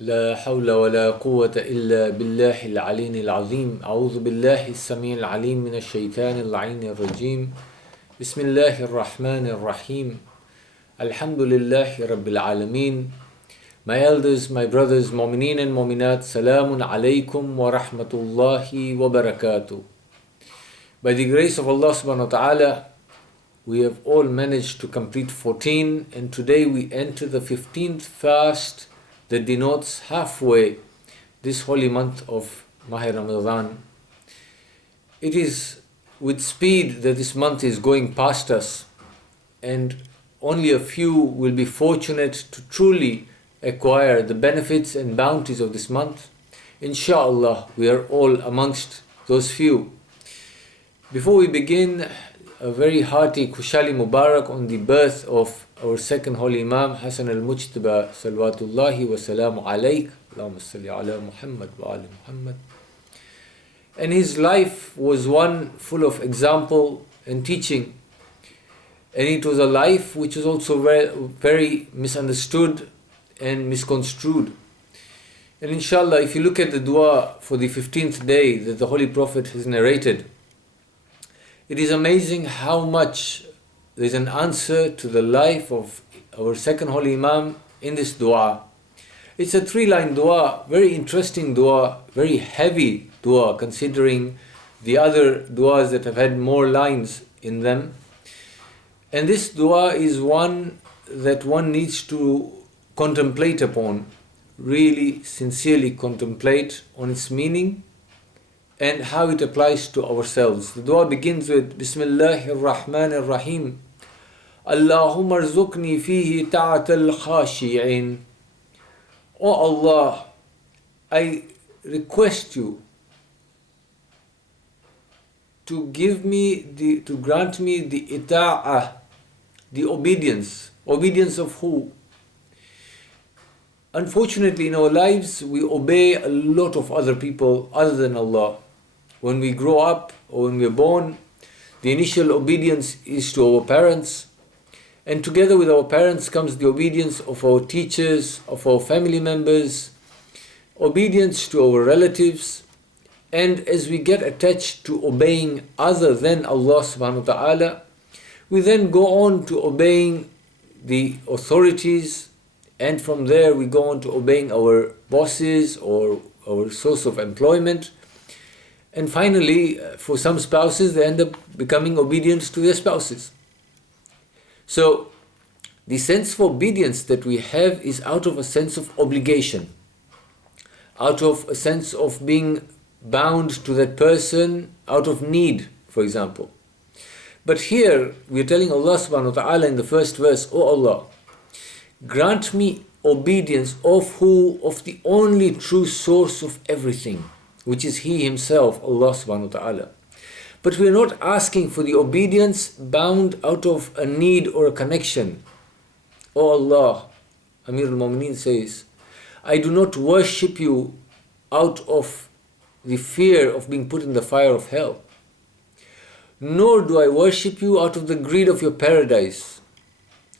لا حول ولا قوة إلا بالله العلي العظيم. أعوذ بالله السميع العليم من الشيطان اللعين الرجيم. بسم الله الرحمن الرحيم. الحمد لله رب العالمين. My elders, my brothers, mu'mineen and mu'minat, salamun alaykum wa rahmatullahi wa barakatuh. By the grace of Allah subhanahu wa ta'ala, we have all managed to complete 14, and today we enter the 15th fast that denotes halfway this holy month of Ramadan. It is with speed that this month is going past us, and only a few will be fortunate to truly acquire the benefits and bounties of this month. Inshallah, we are all amongst those few. Before we begin, a very hearty Kushali Mubarak on the birth of our second holy Imam, Hassan al-Mujtaba, salawatullahi wa salamu alayk, Allahumma salli ala Muhammad wa ala Muhammad. And his life was one full of example and teaching. And it was a life which was also very, very misunderstood and misconstrued. And inshallah, if you look at the dua for the 15th day that the Holy Prophet has narrated, it is amazing how much there is an answer to the life of our second holy Imam in this dua. It's a 3-line dua, very interesting dua, very heavy dua considering the other duas that have had more lines in them. And this dua is one that one needs to contemplate upon, really sincerely contemplate on its meaning and how it applies to ourselves. The dua begins with Bismillahir Rahmanir Rahim. Allahumma arzuqni fihi ta'atal khashi'in. O Allah, I request you to grant me the ita'ah, the obedience. Obedience of who? Unfortunately, in our lives, we obey a lot of other people other than Allah. When we grow up or when we're born, the initial obedience is to our parents. And together with our parents comes the obedience of our teachers, of our family members, obedience to our relatives. And as we get attached to obeying other than Allah subhanahu wa ta'ala, we then go on to obeying the authorities, and from there we go on to obeying our bosses or our source of employment. And finally, for some spouses, they end up becoming obedient to their spouses. So, the sense of obedience that we have is out of a sense of obligation, out of a sense of being bound to that person, out of need, for example. But here, we are telling Allah subhanahu wa ta'ala in the first verse, O Allah, grant me obedience of who? Of the only true source of everything, which is He Himself, Allah subhanahu wa ta'ala. But we are not asking for the obedience bound out of a need or a connection. O Allah, Amir al-Mu'mineen says, I do not worship you out of the fear of being put in the fire of hell. Nor do I worship you out of the greed of your paradise.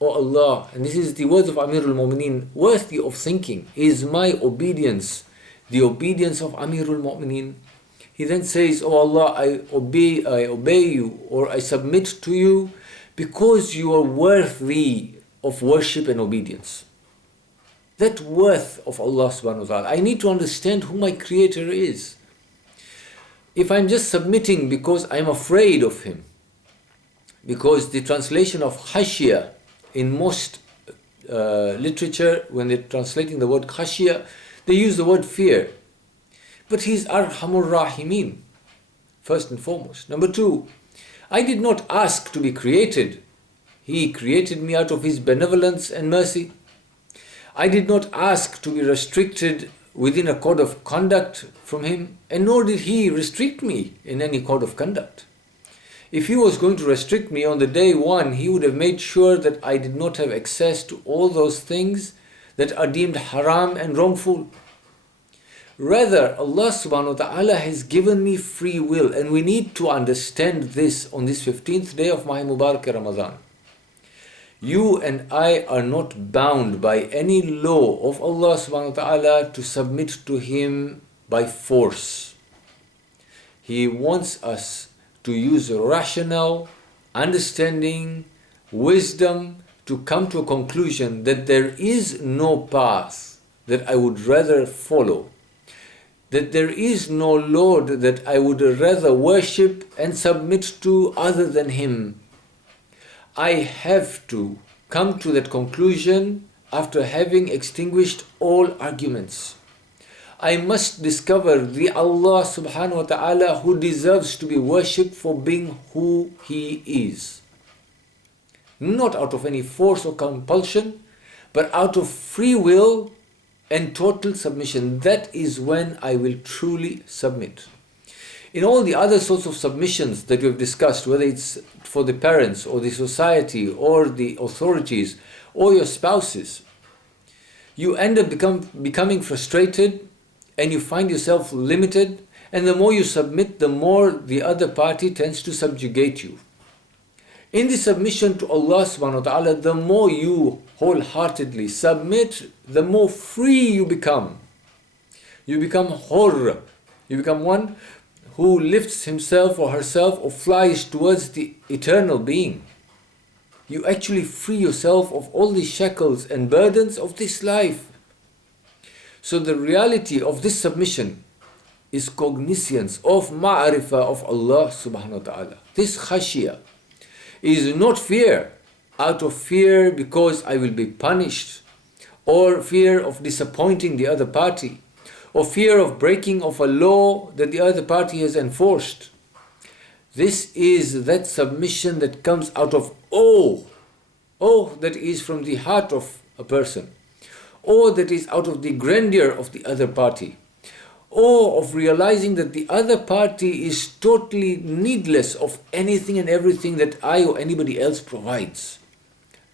O Allah, and this is the words of Amir al-Mu'mineen, worthy of thinking. Is my obedience the obedience of Amir al-Mu'mineen? He then says, O Allah, I obey you, or I submit to you because you are worthy of worship and obedience. That worth of Allah subhanahu wa ta'ala. I need to understand who my Creator is. If I'm just submitting because I'm afraid of Him, because the translation of khashya in most literature, when they're translating the word khashya, they use the word fear. But He's Arhamur Rahimin, first and foremost. Number 2, I did not ask to be created. He created me out of His benevolence and mercy. I did not ask to be restricted within a code of conduct from Him, and nor did He restrict me in any code of conduct. If He was going to restrict me on the day one, He would have made sure that I did not have access to all those things that are deemed haram and wrongful. Rather, Allah subhanahu wa ta'ala has given me free will, and we need to understand this on this 15th day of Mubarak Ramadan. You and I are not bound by any law of Allah subhanahu wa ta'ala to submit to Him by force. He wants us to use rational understanding, wisdom to come to a conclusion that there is no path that I would rather follow, that there is no Lord that I would rather worship and submit to other than Him. I have to come to that conclusion after having extinguished all arguments. I must discover the Allah subhanahu wa ta'ala who deserves to be worshipped for being who He is. Not out of any force or compulsion, but out of free will and total submission. That is when I will truly submit. In all the other sorts of submissions that we have discussed, whether it's for the parents or the society or the authorities or your spouses, you end up becoming frustrated and you find yourself limited, and the more you submit, the more the other party tends to subjugate you. In the submission to Allah subhanahu wa ta'ala, the more you wholeheartedly submit, the more free you become. You become hurr. You become one who lifts himself or herself or flies towards the eternal being. You actually free yourself of all the shackles and burdens of this life. So the reality of this submission is cognizance of ma'arifah of Allah subhanahu wa ta'ala. This khashiyah is not fear, out of fear because I will be punished, or fear of disappointing the other party, or fear of breaking of a law that the other party has enforced. This is that submission that comes out of awe that is from the heart of a person, awe that is out of the grandeur of the other party, awe of realizing that the other party is totally needless of anything and everything that I or anybody else provides,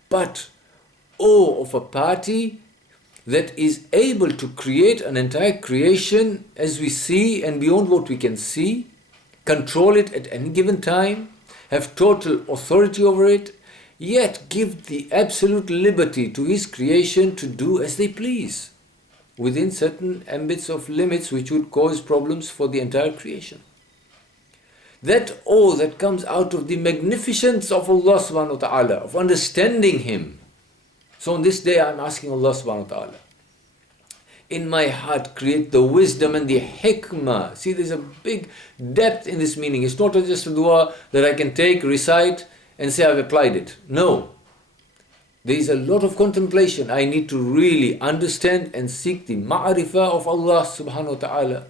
but awe of a party that is able to create an entire creation as we see and beyond what we can see, control it at any given time, have total authority over it, yet give the absolute liberty to His creation to do as they please, within certain ambits of limits which would cause problems for the entire creation. That awe that comes out of the magnificence of Allah subhanahu wa ta'ala, of understanding Him. So on this day I'm asking Allah subhanahu wa ta'ala, in my heart create the wisdom and the hikmah. See, there's a big depth in this meaning. It's not just a dua that I can take, recite and say I've applied it. No. There is a lot of contemplation. I need to really understand and seek the ma'arifah of Allah subhanahu wa ta'ala,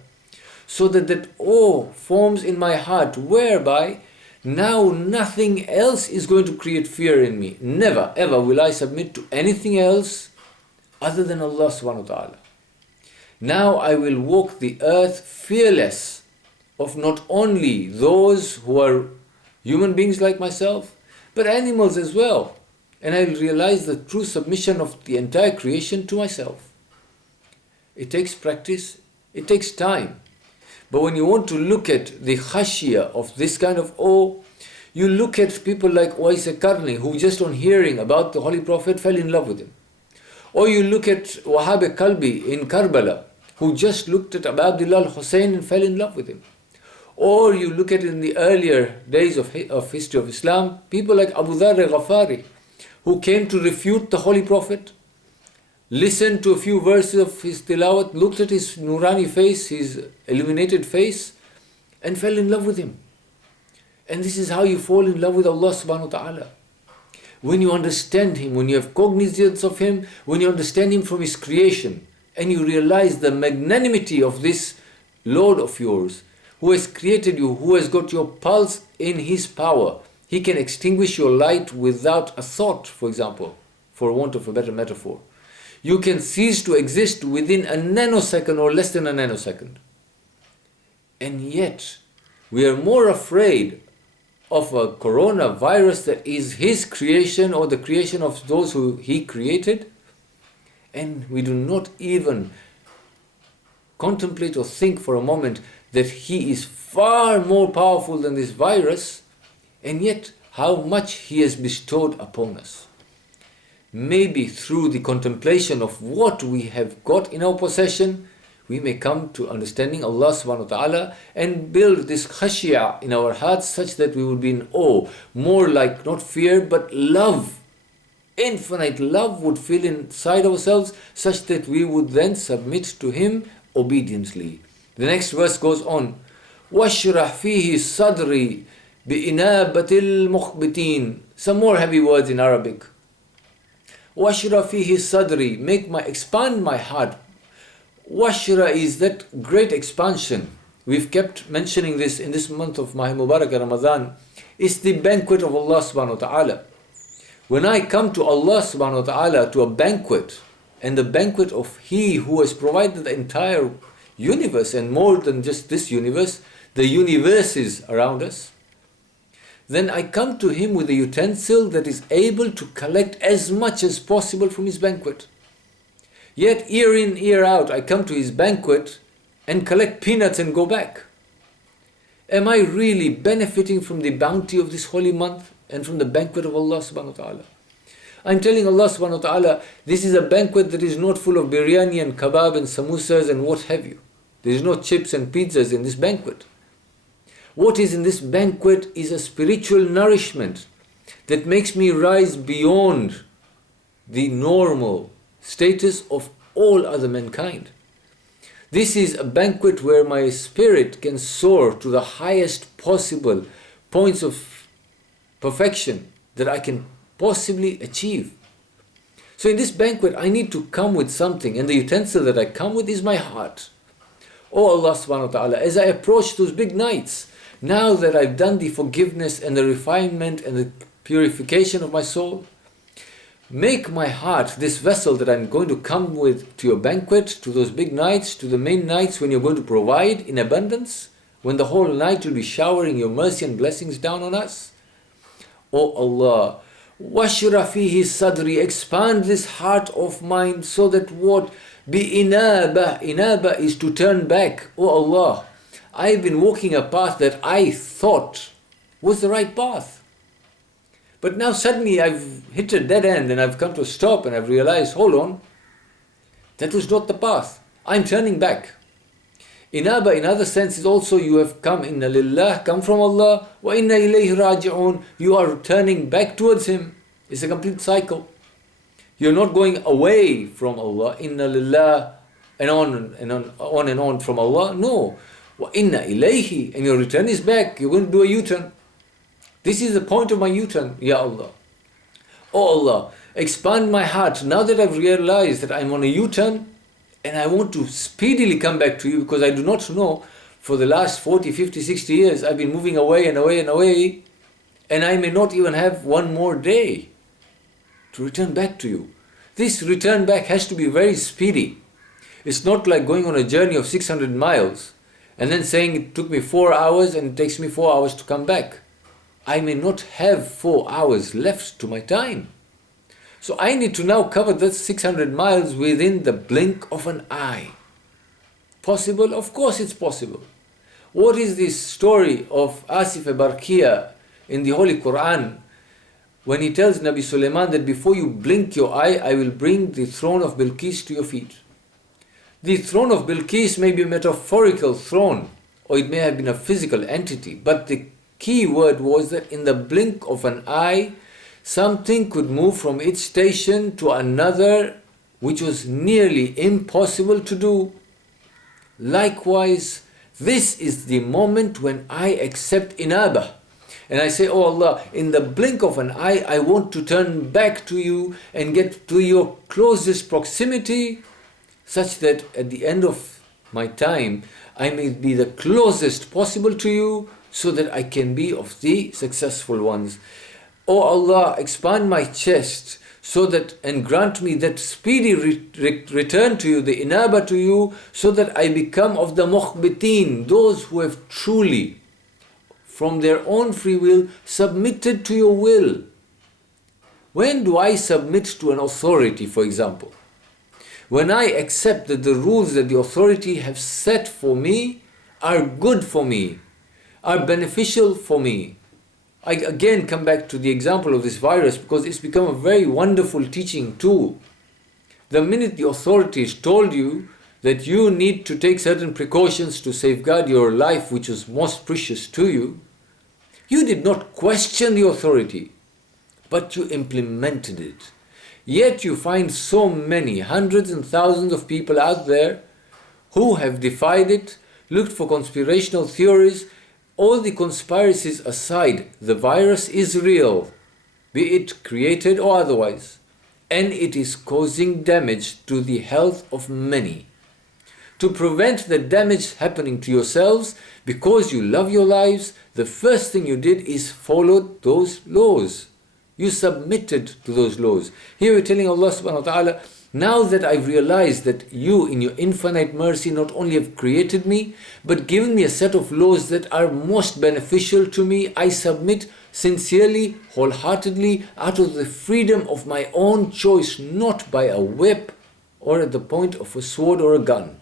so that awe forms in my heart, whereby now nothing else is going to create fear in me. Never ever will I submit to anything else other than Allah subhanahu wa ta'ala. Now I will walk the earth fearless of not only those who are human beings like myself, but animals as well. And I will realize the true submission of the entire creation to myself. It takes practice, it takes time. But when you want to look at the khashiyah of this kind of awe, you look at people like Uwais al-Qarni, who just on hearing about the Holy Prophet fell in love with him. Or you look at Wahab al-Kalbi in Karbala, who just looked at Abu Abdullah al-Hussein and fell in love with him. Or you look at in the earlier days of history of Islam, people like Abu Dharr al-Ghafari, who came to refute the Holy Prophet, listened to a few verses of his tilawat, looked at his nurani face, his illuminated face, and fell in love with him. And this is how you fall in love with Allah subhanahu wa ta'ala. When you understand Him, when you have cognizance of Him, when you understand Him from His creation, and you realize the magnanimity of this Lord of yours, who has created you, who has got your pulse in His power. He can extinguish your light without a thought, for example, for want of a better metaphor. You can cease to exist within a nanosecond or less than a nanosecond. And yet, we are more afraid of a coronavirus that is His creation or the creation of those who He created, and we do not even contemplate or think for a moment that He is far more powerful than this virus, and yet how much He has bestowed upon us. maybe through the contemplation of what we have got in our possession, we may come to understanding Allah subhanahu wa ta'ala and build this khashya in our hearts such that we would be in awe, more like not fear but love. Infinite love would fill inside ourselves such that we would then submit to Him obediently. The next verse goes on, وَاشْرَحْ فِيهِ صَدْرِي بِإِنَابَةِ الْمُخْبِتِينَ. Some more heavy words in Arabic. وَاشْرَحْ فِيهِ صَدْرِي, expand my heart. Washra is that great expansion. We've kept mentioning this in this month of Mubarak Ramadan. It's the banquet of Allah subhanahu wa ta'ala. When I come to Allah subhanahu wa ta'ala to a banquet, and the banquet of He who has provided the entire universe, and more than just this universe, the universes around us, then I come to Him with a utensil that is able to collect as much as possible from His banquet. Yet year in, year out, I come to His banquet and collect peanuts and go back. Am I really benefiting from the bounty of this holy month and from the banquet of Allah subhanahu wa ta'ala? I'm telling Allah subhanahu wa ta'ala, this is a banquet that is not full of biryani and kebab and samosas and what have you. There is no chips and pizzas in this banquet. What is in this banquet is a spiritual nourishment that makes me rise beyond the normal status of all other mankind. This is a banquet where my spirit can soar to the highest possible points of perfection that I can possibly achieve. So in this banquet, I need to come with something, and the utensil that I come with is my heart. Oh Allah subhanahu wa ta'ala, as I approach those big nights, now that I've done the forgiveness and the refinement and the purification of my soul, make my heart this vessel that I'm going to come with to your banquet, to those big nights, to the main nights when you're going to provide in abundance, when the whole night will be showering your mercy and blessings down on us. Oh Allah, washra fihi sadri, expand this heart of mine so that what? Inaba is to turn back. Oh Allah, I've been walking a path that I thought was the right path. But now suddenly I've hit a dead end and I've come to a stop and I've realized, hold on, that was not the path. I'm turning back. Inaba in other sense is also you have come, inna lillah, come from Allah, wa inna ilayhi raji'un, you are turning back towards Him. It's a complete cycle. You're not going away from Allah, inna lillah, and on from Allah. No, wa inna ilayhi, and your return is back. You're going to do a U-turn. This is the point of my U-turn, Ya Allah. Oh Allah, expand my heart now that I've realized that I'm on a U-turn and I want to speedily come back to you, because I do not know, for the last 40, 50, 60 years I've been moving away and away and away, and I may not even have one more day to return back to you. This return back has to be very speedy. It's not like going on a journey of 600 miles and then saying it took me 4 hours and it takes me 4 hours to come back. I may not have 4 hours left to my time. So I need to now cover that 600 miles within the blink of an eye. Possible? Of course it's possible. What is this story of Asif Barkia in the Holy Quran when he tells Nabi Sulaiman that before you blink your eye, I will bring the throne of Bilqis to your feet. The throne of Bilqis may be a metaphorical throne, or it may have been a physical entity, but the key word was that in the blink of an eye, something could move from its station to another, which was nearly impossible to do. Likewise, this is the moment when I accept inaba. And I say, oh Allah, in the blink of an eye, I want to turn back to you and get to your closest proximity, such that at the end of my time, I may be the closest possible to you, so that I can be of the successful ones. O Allah, expand my chest so that, and grant me that speedy return to you, the inaba to you, so that I become of the mukhbitin, those who have truly, from their own free will, submitted to your will. When do I submit to an authority, for example? When I accept that the rules that the authority have set for me are good for me, are beneficial for me, I again come back to the example of this virus because it's become a very wonderful teaching tool. The minute the authorities told you that you need to take certain precautions to safeguard your life, which is most precious to you, you did not question the authority, but you implemented it. Yet you find so many, hundreds and thousands of people out there who have defied it, looked for conspirational theories. All the conspiracies aside, the virus is real, be it created or otherwise, and it is causing damage to the health of many. To prevent the damage happening to yourselves, because you love your lives, the first thing you did is follow those laws. You submitted to those laws. Here we're telling Allah subhanahu wa ta'ala, now that I've realized that you in your infinite mercy not only have created me, but given me a set of laws that are most beneficial to me, I submit sincerely, wholeheartedly, out of the freedom of my own choice, not by a whip or at the point of a sword or a gun.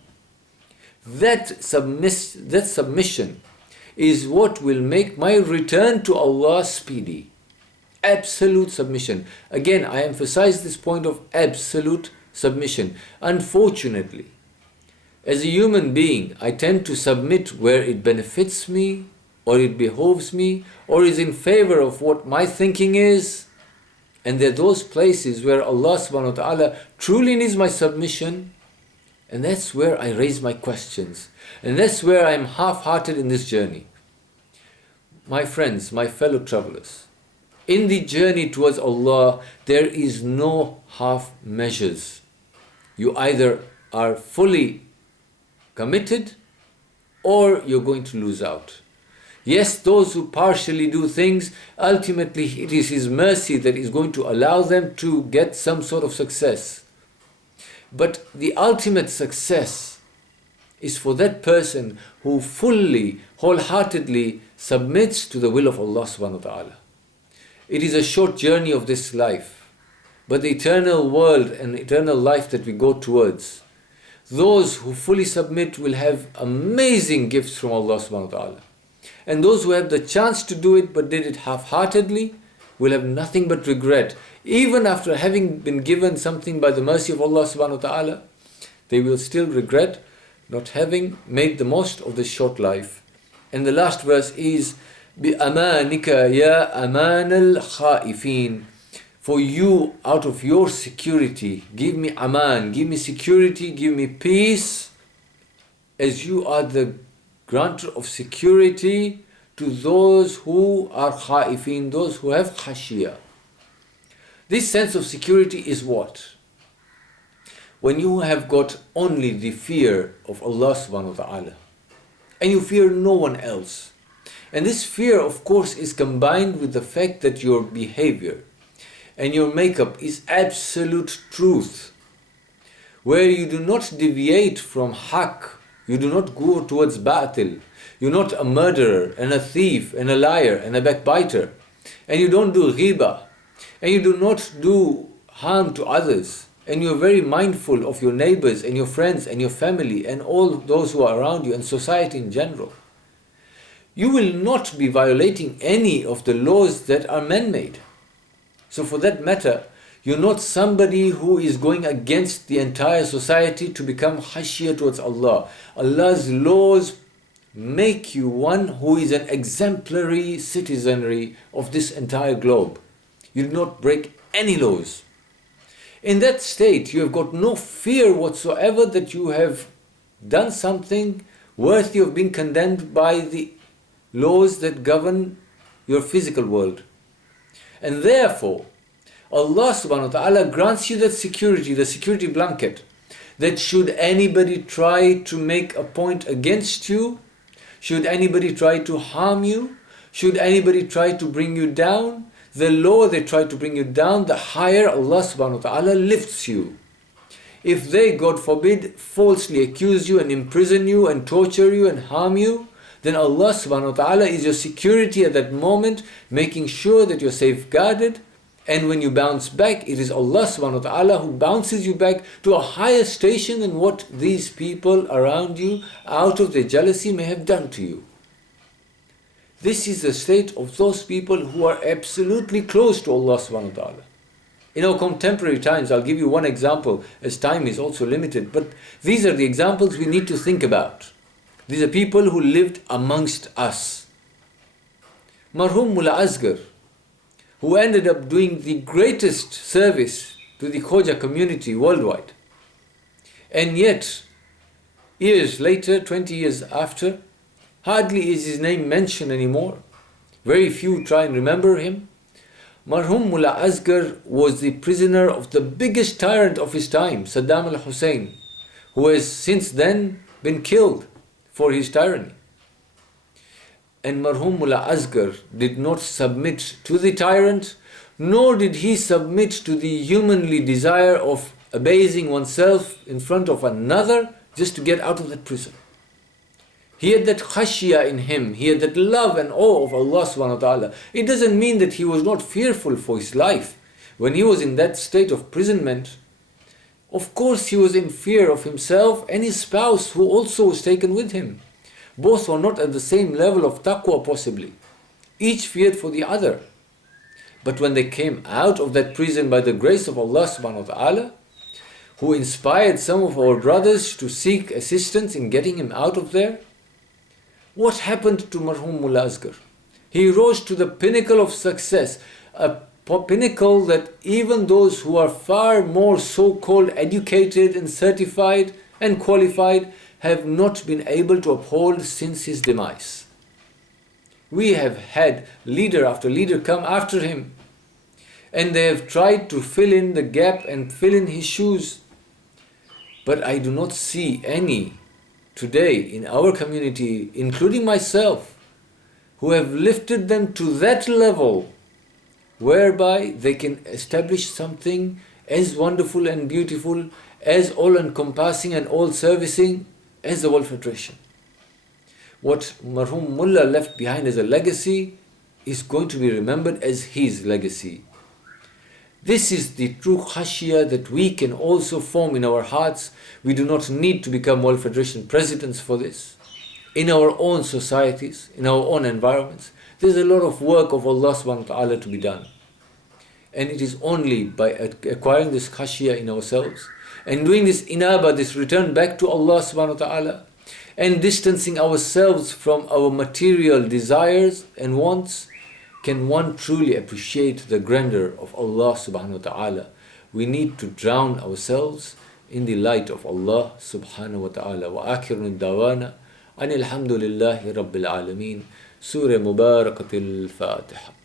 That submission is what will make my return to Allah speedy. Absolute submission. Again, I emphasize this point of absolute submission. Unfortunately, as a human being, I tend to submit where it benefits me, or it behoves me, or is in favor of what my thinking is. And there are those places where Allah subhanahu wa ta'ala truly needs my submission, and that's where I raise my questions. And that's where I'm half-hearted in this journey. My friends, my fellow travelers, in the journey towards Allah, there is no half measures. You either are fully committed or you're going to lose out. Yes, those who partially do things, ultimately it is His mercy that is going to allow them to get some sort of success. But the ultimate success is for that person who fully, wholeheartedly submits to the will of Allah subhanahu wa ta'ala. It is a short journey of this life, but the eternal world and eternal life that we go towards, those who fully submit will have amazing gifts from Allah subhanahu wa ta'ala. And those who have the chance to do it but did it half-heartedly will have nothing but regret. Even after having been given something by the mercy of Allah subhanahu wa ta'ala, they will still regret not having made the most of this short life. And the last verse is, بِأَمَانِكَ يَا أَمَانَ الْخَائِفِينَ. For you, out of your security, give me aman, give me security, give me peace, as you are the granter of security to those who are khaifin, those who have khashiyah. This sense of security is what? When you have got only the fear of Allah subhanahu wa ta'ala, and you fear no one else. And this fear, of course, is combined with the fact that your behavior and your makeup is absolute truth, where you do not deviate from haqq, you do not go towards batil, you're not a murderer and a thief and a liar and a backbiter, and you don't do ghiba, and you do not do harm to others, and you're very mindful of your neighbors and your friends and your family and all those who are around you and society in general. You will not be violating any of the laws that are man-made. So for that matter, you're not somebody who is going against the entire society to become khashiyah towards Allah. Allah's laws make you one who is an exemplary citizenry of this entire globe. You do not break any laws. In that state, you have got no fear whatsoever that you have done something worthy of being condemned by the laws that govern your physical world. And therefore, Allah subhanahu wa ta'ala grants you that security, the security blanket, that should anybody try to make a point against you, should anybody try to harm you, should anybody try to bring you down, the lower they try to bring you down, the higher Allah subhanahu wa ta'ala lifts you. If they, God forbid, falsely accuse you and imprison you and torture you and harm you, then Allah subhanahu wa ta'ala is your security at that moment, making sure that you're safeguarded. And when you bounce back, it is Allah subhanahu wa ta'ala who bounces you back to a higher station than what these people around you, out of their jealousy, may have done to you. This is the state of those people who are absolutely close to Allah subhanahu wa ta'ala. In our contemporary times, I'll give you one example, as time is also limited, but these are the examples we need to think about. These are people who lived amongst us. Marhum Mullah Asghar, who ended up doing the greatest service to the Khoja community worldwide. And yet, years later, 20 years after, hardly is his name mentioned anymore. Very few try and remember him. Marhum Mullah Asghar was the prisoner of the biggest tyrant of his time, Saddam al-Hussein, who has since then been killed for his tyranny. And Marhum Mullah Asghar did not submit to the tyrant, nor did he submit to the humanly desire of abasing oneself in front of another just to get out of that prison. He had that khashya in him, he had that love and awe of Allah subhanahu wa ta'ala. It doesn't mean that he was not fearful for his life. When he was in that state of imprisonment, of course he was in fear of himself and his spouse who also was taken with him. Both were not at the same level of taqwa possibly. Each feared for the other. But when they came out of that prison by the grace of Allah subhanahu wa ta'ala, who inspired some of our brothers to seek assistance in getting him out of there, what happened to Marhum Mullah Asghar? He rose to the pinnacle of success, a pinnacle that even those who are far more so-called educated and certified and qualified have not been able to uphold since his demise. We have had leader after leader come after him, and they have tried to fill in the gap and fill in his shoes. But I do not see any today in our community, including myself, who have lifted them to that level whereby they can establish something as wonderful and beautiful, as all-encompassing and all-servicing as the World Federation. What Marhum Mullah left behind as a legacy is going to be remembered as his legacy. This is the true khashiyah that we can also form in our hearts. We do not need to become World Federation presidents for this. In our own societies, in our own environments, there's a lot of work of Allah subhanahu wa ta'ala to be done. And it is only by acquiring this khashiyah in ourselves and doing this inaba, this return back to Allah subhanahu wa ta'ala, and distancing ourselves from our material desires and wants, can one truly appreciate the grandeur of Allah subhanahu wa ta'ala. We need to drown ourselves in the light of Allah subhanahu wa ta'ala. Wa akhirun dawana anil hamdulillahi rabbil alameen. Surah Mubarakatil Fatiha.